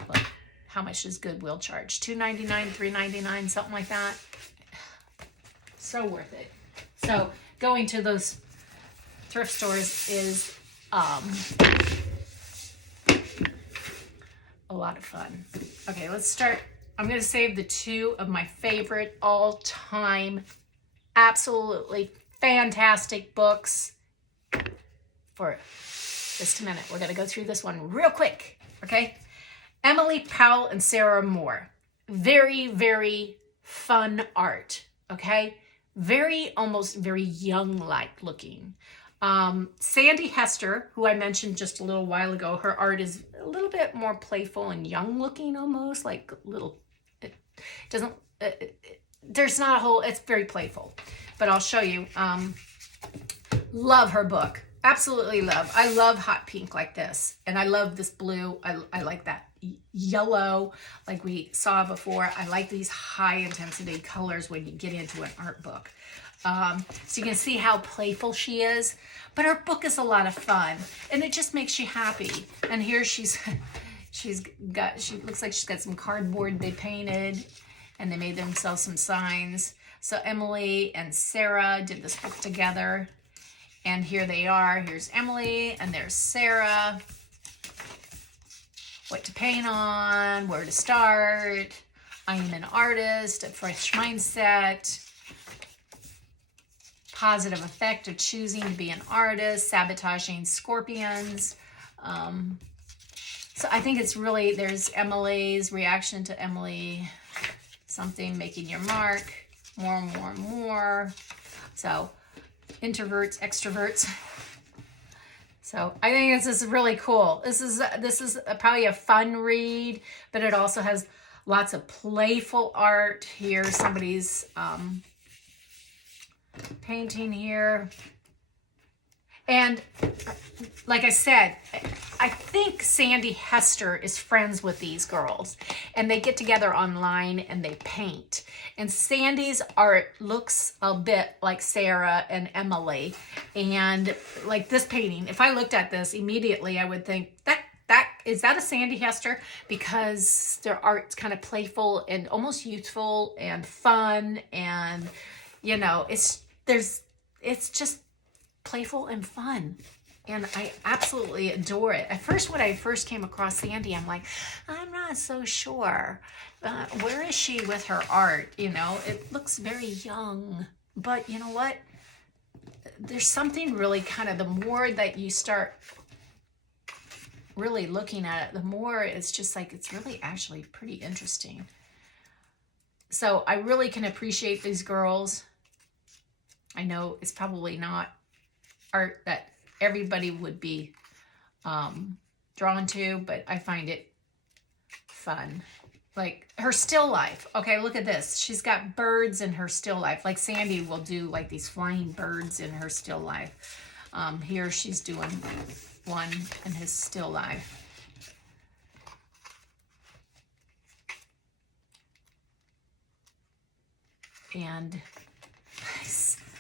what, how much does Goodwill charge? $2.99, $3.99, something like that. So worth it. So going to those thrift stores is a lot of fun. Okay, let's start. I'm going to save the two of my favorite all-time, absolutely fantastic books for just a minute. We're going to go through this one real quick, okay? Emily Powell and Sarah Moore. Very, very fun art, okay? Very, almost very young-like looking. Sandy Hester, who I mentioned just a little while ago, her art is a little bit more playful and young-looking almost, like little, it doesn't, there's not a whole, it's very playful. But I'll show you. Love her book. Absolutely love. I love hot pink like this. And I love this blue. I like that yellow like we saw before. I like these high intensity colors when you get into an art book. So you can see how playful she is, but her book is a lot of fun and it just makes you happy. And here she looks like she's got some cardboard they painted and they made themselves some signs. So Emily and Sarah did this book together, and here they are. Here's Emily and there's Sarah. What to paint on, where to start. I am an artist, a fresh mindset. Positive effect of choosing to be an artist, sabotaging scorpions. So I think it's really, there's Emily's reaction to Emily, something, making your mark, more, more, more. So introverts, extroverts. So I think this is really cool. This is probably a fun read, but it also has lots of playful art here. Somebody's painting here. And like I said, I think Sandy Hester is friends with these girls, and they get together online and they paint. And Sandy's art looks a bit like Sarah and Emily. And like this painting, if I looked at this immediately, I would think is that a Sandy Hester? Because their art's kind of playful and almost youthful and fun, and you know, it's just playful and fun. And I absolutely adore it. At first, when I first came across Sandy, I'm like, I'm not so sure. Where is she with her art? You know, it looks very young. But you know what? There's something really kind of, the more that you start really looking at it, the more it's just like, it's really actually pretty interesting. So I really can appreciate these girls. I know it's probably not art that everybody would be drawn to, but I find it fun. Like her still life. Okay, look at this. She's got birds in her still life. Like Sandy will do like these flying birds in her still life. Here she's doing one in his still life. And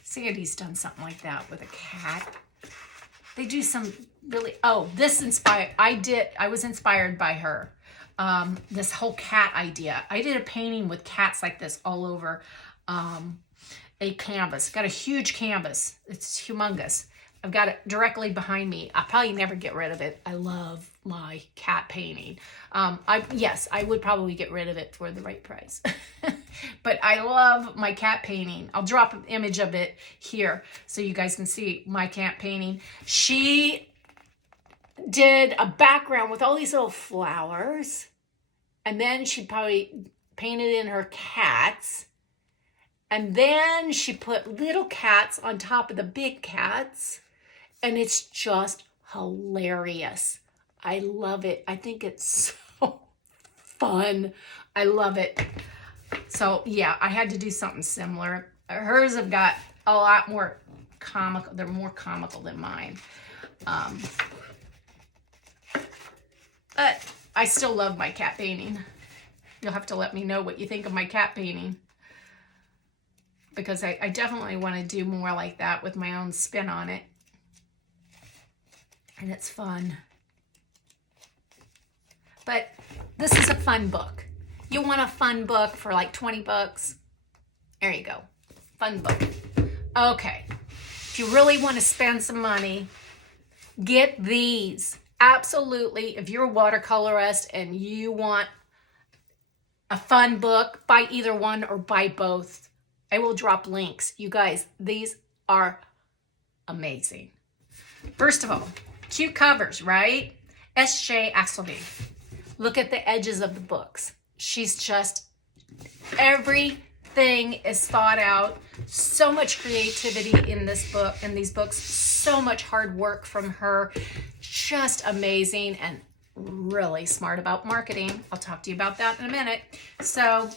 Sandy's done something like that with a cat. They do some really, oh, this inspired, I was inspired by her. This whole cat idea. I did a painting with cats like this all over a canvas. Got a huge canvas. It's humongous. I've got it directly behind me. I'll probably never get rid of it. I love my cat painting. Yes, I would probably get rid of it for the right price. But I love my cat painting. I'll drop an image of it here so you guys can see my cat painting. She did a background with all these little flowers, and then she probably painted in her cats, and then she put little cats on top of the big cats, and it's just hilarious. I love it. I think it's so fun. I love it. So yeah, I had to do something similar. Hers have got a lot more comical. They're more comical than mine. But I still love my cat painting. You'll have to let me know what you think of my cat painting, because I definitely want to do more like that with my own spin on it. And it's fun. But this is a fun book. You want a fun book for like 20 bucks? There you go. Fun book. Okay. If you really want to spend some money, get these. Absolutely. If you're a watercolorist and you want a fun book, buy either one or buy both. I will drop links. You guys, these are amazing. First of all, cute covers, right? S.J. Axelby. Look at the edges of the books. She's just, everything is thought out. So much creativity in this book, in these books. So much hard work from her. Just amazing and really smart about marketing. I'll talk to you about that in a minute. So,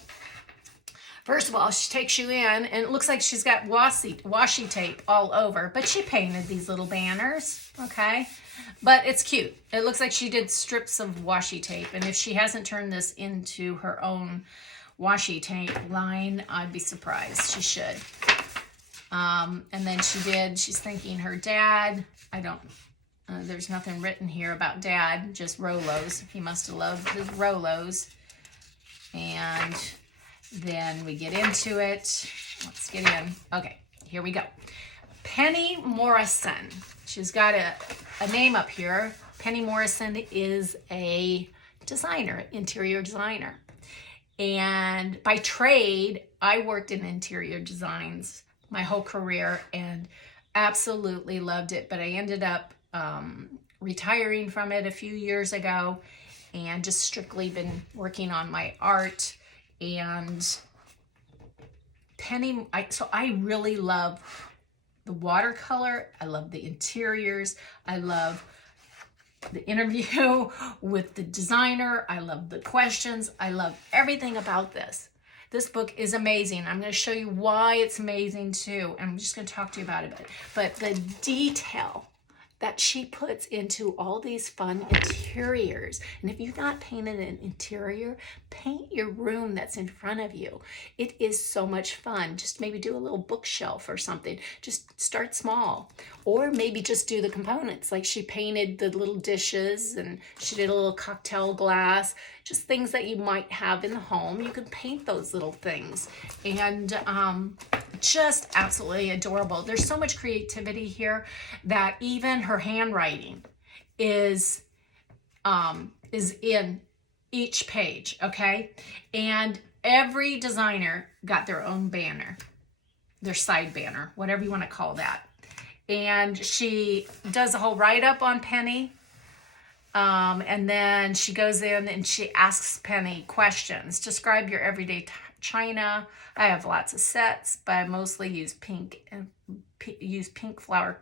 first of all, she takes you in, and it looks like she's got washi tape all over, but she painted these little banners, okay? But it's cute. It looks like she did strips of washi tape, and if she hasn't turned this into her own washi tape line, I'd be surprised. She should. And then she's thanking her dad. There's nothing written here about dad, just Rolos. He must have loved his Rolos. And then we get into it. Let's get in. Okay, here we go. Penny Morrison. She's got a name up here. Penny Morrison is a designer, interior designer. And by trade, I worked in interior designs my whole career and absolutely loved it. But I ended up retiring from it a few years ago and just strictly been working on my art. And Penny, I really love the watercolor. I love the interiors. I love the interview with the designer. I love the questions. I love everything about this. This book is amazing. I'm going to show you why it's amazing too. I'm just going to talk to you about it. But the detail that she puts into all these fun interiors. And if you've not painted an interior, paint your room that's in front of you. It is so much fun. Just maybe do a little bookshelf or something. Just start small. Or maybe just do the components. Like she painted the little dishes and she did a little cocktail glass. Just things that you might have in the home. You can paint those little things. And just absolutely adorable. There's so much creativity here that even her handwriting is in each page, okay? And every designer got their own banner, their side banner, whatever you want to call that. And she does a whole write-up on Penny. And then she goes in and she asks Penny questions. Describe your everyday china. I have lots of sets, but I mostly use pink flower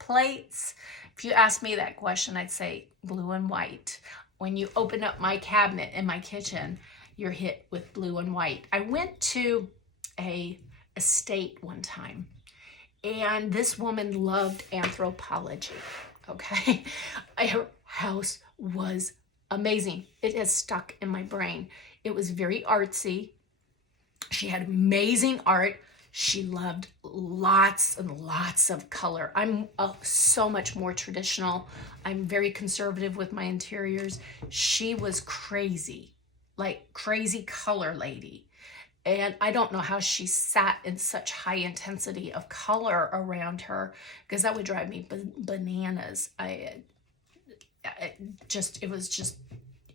plates. If you ask me that question, I'd say blue and white. When you open up my cabinet in my kitchen, you're hit with blue and white. I went to a estate one time, and this woman loved anthropology, okay? Her house was amazing. It has stuck in my brain. It was very artsy. She had amazing art. She loved lots and lots of color. I'm so much more traditional. I'm very conservative with my interiors. She was crazy, like crazy color lady. And I don't know how she sat in such high intensity of color around her, because that would drive me bananas. It was just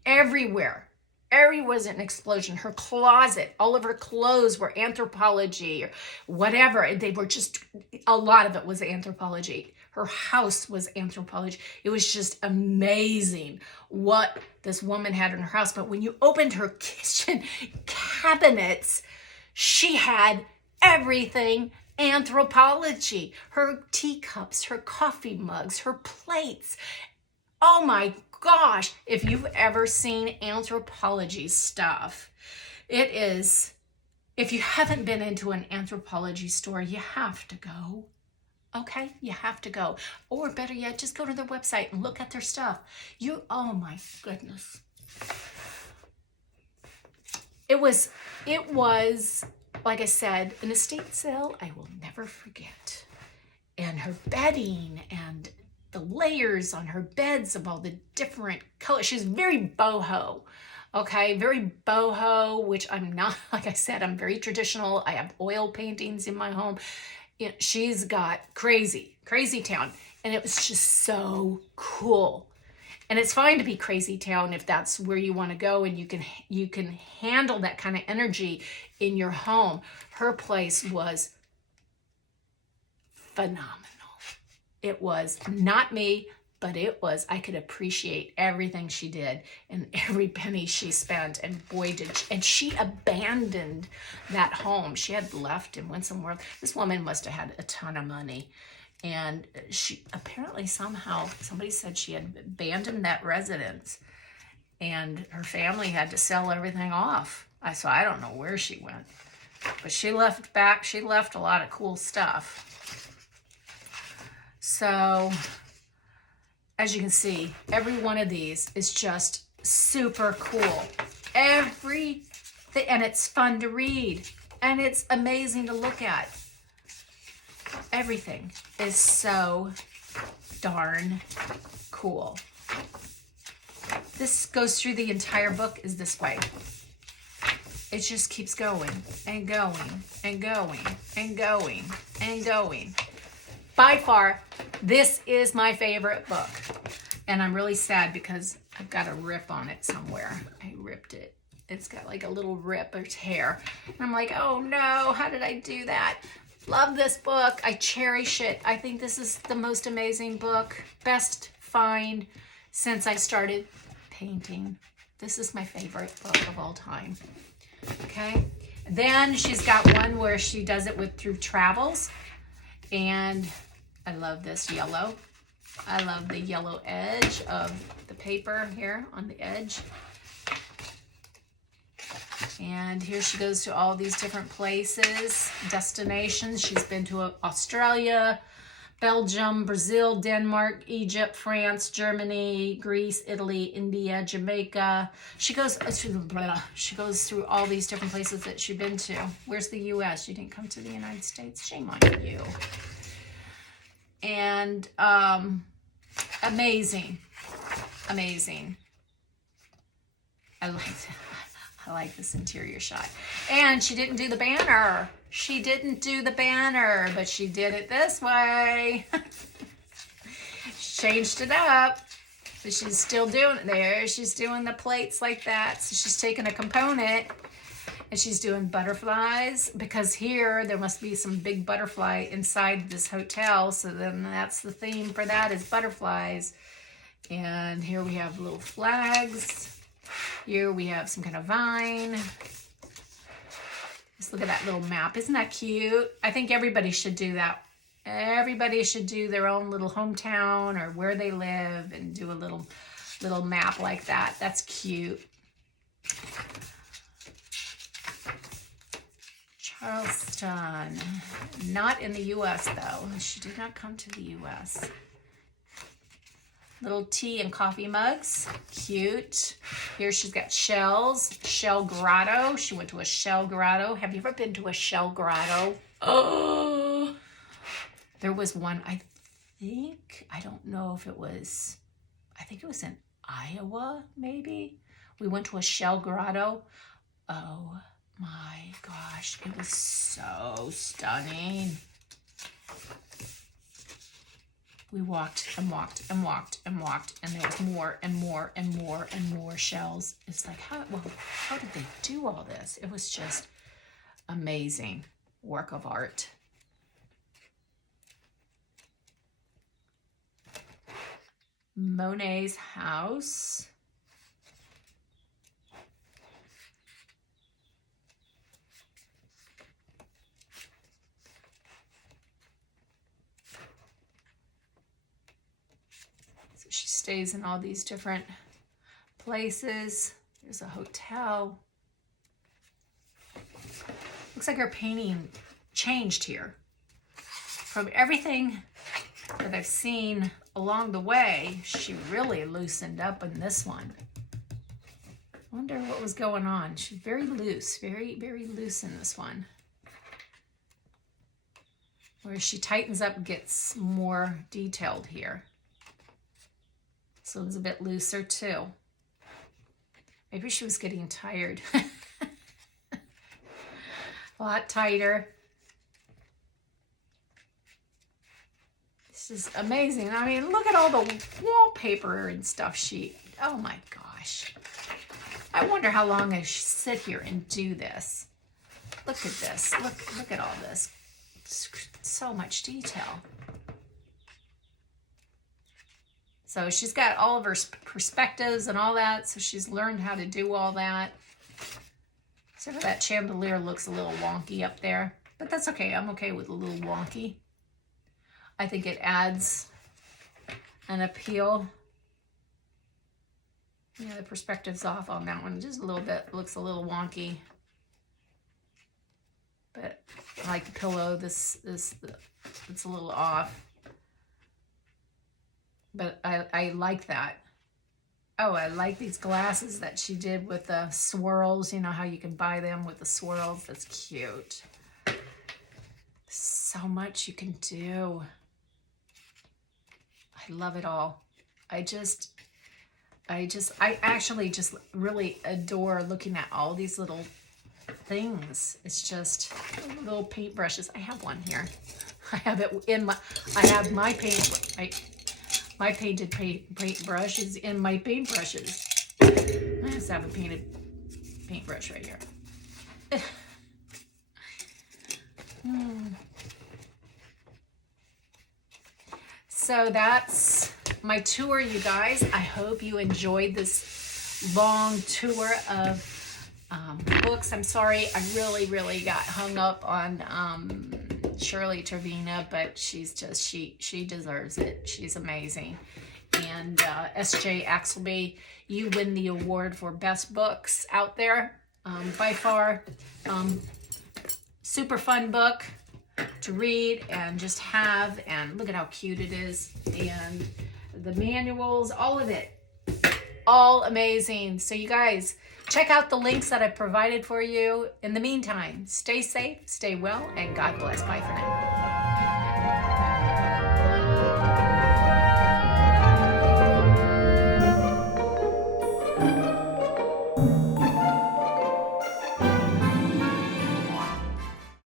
everywhere. Everywhere was an explosion. Her closet, all of her clothes were anthropology or whatever. They were just, a lot of it was anthropology. Her house was anthropology. It was just amazing what this woman had in her house. But when you opened her kitchen cabinets, she had everything anthropology. Her teacups, her coffee mugs, her plates. Oh my gosh, if you've ever seen anthropology stuff, it is, if you haven't been into an anthropology store, you have to go. Okay, you have to go. Or better yet, just go to their website and look at their stuff. Oh my goodness. It was, like I said, an estate sale I will never forget. And her bedding and the layers on her beds of all the different colors. She's very boho, okay? Very boho, which I'm not. Like I said, I'm very traditional. I have oil paintings in my home. You know, she's got crazy town. And it was just so cool. And it's fine to be crazy town if that's where you want to go and you can handle that kind of energy in your home. Her place was phenomenal. It was not me, but it was, I could appreciate everything she did and every penny she spent. And boy, and she abandoned that home. She had left and went somewhere. This woman must have had a ton of money. And she apparently somehow, somebody said she had abandoned that residence and her family had to sell everything off. So I don't know where she went, but she left a lot of cool stuff. So, as you can see, every one of these is just super cool. And it's fun to read. And it's amazing to look at. Everything is so darn cool. This goes through the entire book is this way. It just keeps going and going and going and going and going. By far, this is my favorite book. And I'm really sad because I've got a rip on it somewhere. I ripped it. It's got like a little rip or tear. And I'm like, oh no, how did I do that? Love this book. I cherish it. I think this is the most amazing book. Best find since I started painting. This is my favorite book of all time. Okay. Then she's got one where she does it through travels. And I love this yellow. I love the yellow edge of the paper here on the edge. And here she goes to all these different places, destinations. She's been to Australia, Belgium, Brazil, Denmark, Egypt, France, Germany, Greece, Italy, India, Jamaica. She goes through all these different places that she's been to. Where's the U.S.? You didn't come to the United States. Shame on you. And amazing. I like this interior shot. And she didn't do the banner. She didn't do the banner, but she did it this way. She changed it up. But she's still doing it there. She's doing the plates like that. So she's taking a component and she's doing butterflies, because here there must be some big butterfly inside this hotel. So then that's the theme for that, is butterflies. And here we have little flags. Here we have some kind of vine. Just look at that little map. Isn't that cute? I think everybody should do that. Everybody should do their own little hometown or where they live and do a little map like that. That's cute. Charleston. Not in the U.S. though. She did not come to the U.S. Little tea and coffee mugs. Cute. Here she's got shells. Shell grotto. She went to a shell grotto. Have you ever been to a shell grotto? Oh! There was one, I don't know if it was, I think it was in Iowa, maybe. We went to a shell grotto. Oh my gosh. It was so stunning. We walked and walked and walked and walked, and there was more and more and more and more shells. It's like, how did they do all this? It was just amazing work of art. Monet's house. She stays in all these different places. There's a hotel. Looks like her painting changed here. From everything that I've seen along the way, she really loosened up in this one. I wonder what was going on. She's very loose, very, very loose in this one. Where she tightens up and gets more detailed here. This one's a bit looser too. Maybe she was getting tired. A lot tighter. This is amazing. I mean, look at all the wallpaper and stuff oh my gosh. I wonder how long I should sit here and do this. Look at this. Look at all this. So much detail. So she's got all of her perspectives and all that. So she's learned how to do all that. Except for that chandelier looks a little wonky up there. But that's okay. I'm okay with a little wonky. I think it adds an appeal. Yeah, the perspective's off on that one. Just a little bit. Looks a little wonky. But I like the pillow. It's a little off. But I like that. Oh, I like these glasses that she did with the swirls. You know how you can buy them with the swirls? That's cute. So much you can do. I love it all. I actually just really adore looking at all these little things. It's just little paintbrushes. I have one here. I have it in my, I have my my painted paintbrush is in my paintbrushes. I just have a painted paintbrush right here. So that's my tour, you guys. I hope you enjoyed this long tour of books. I'm sorry, I really got hung up on Shirley Trevena, but she's just, she deserves it. She's amazing. And S.J. Axelby, you win the award for best books out there by far. Super fun book. to read and just have, and look at how cute it is, and the manuals, all of it, all amazing. So you guys, check out the links that I've provided for you. In the meantime, stay safe, stay well, and God bless. Bye for now.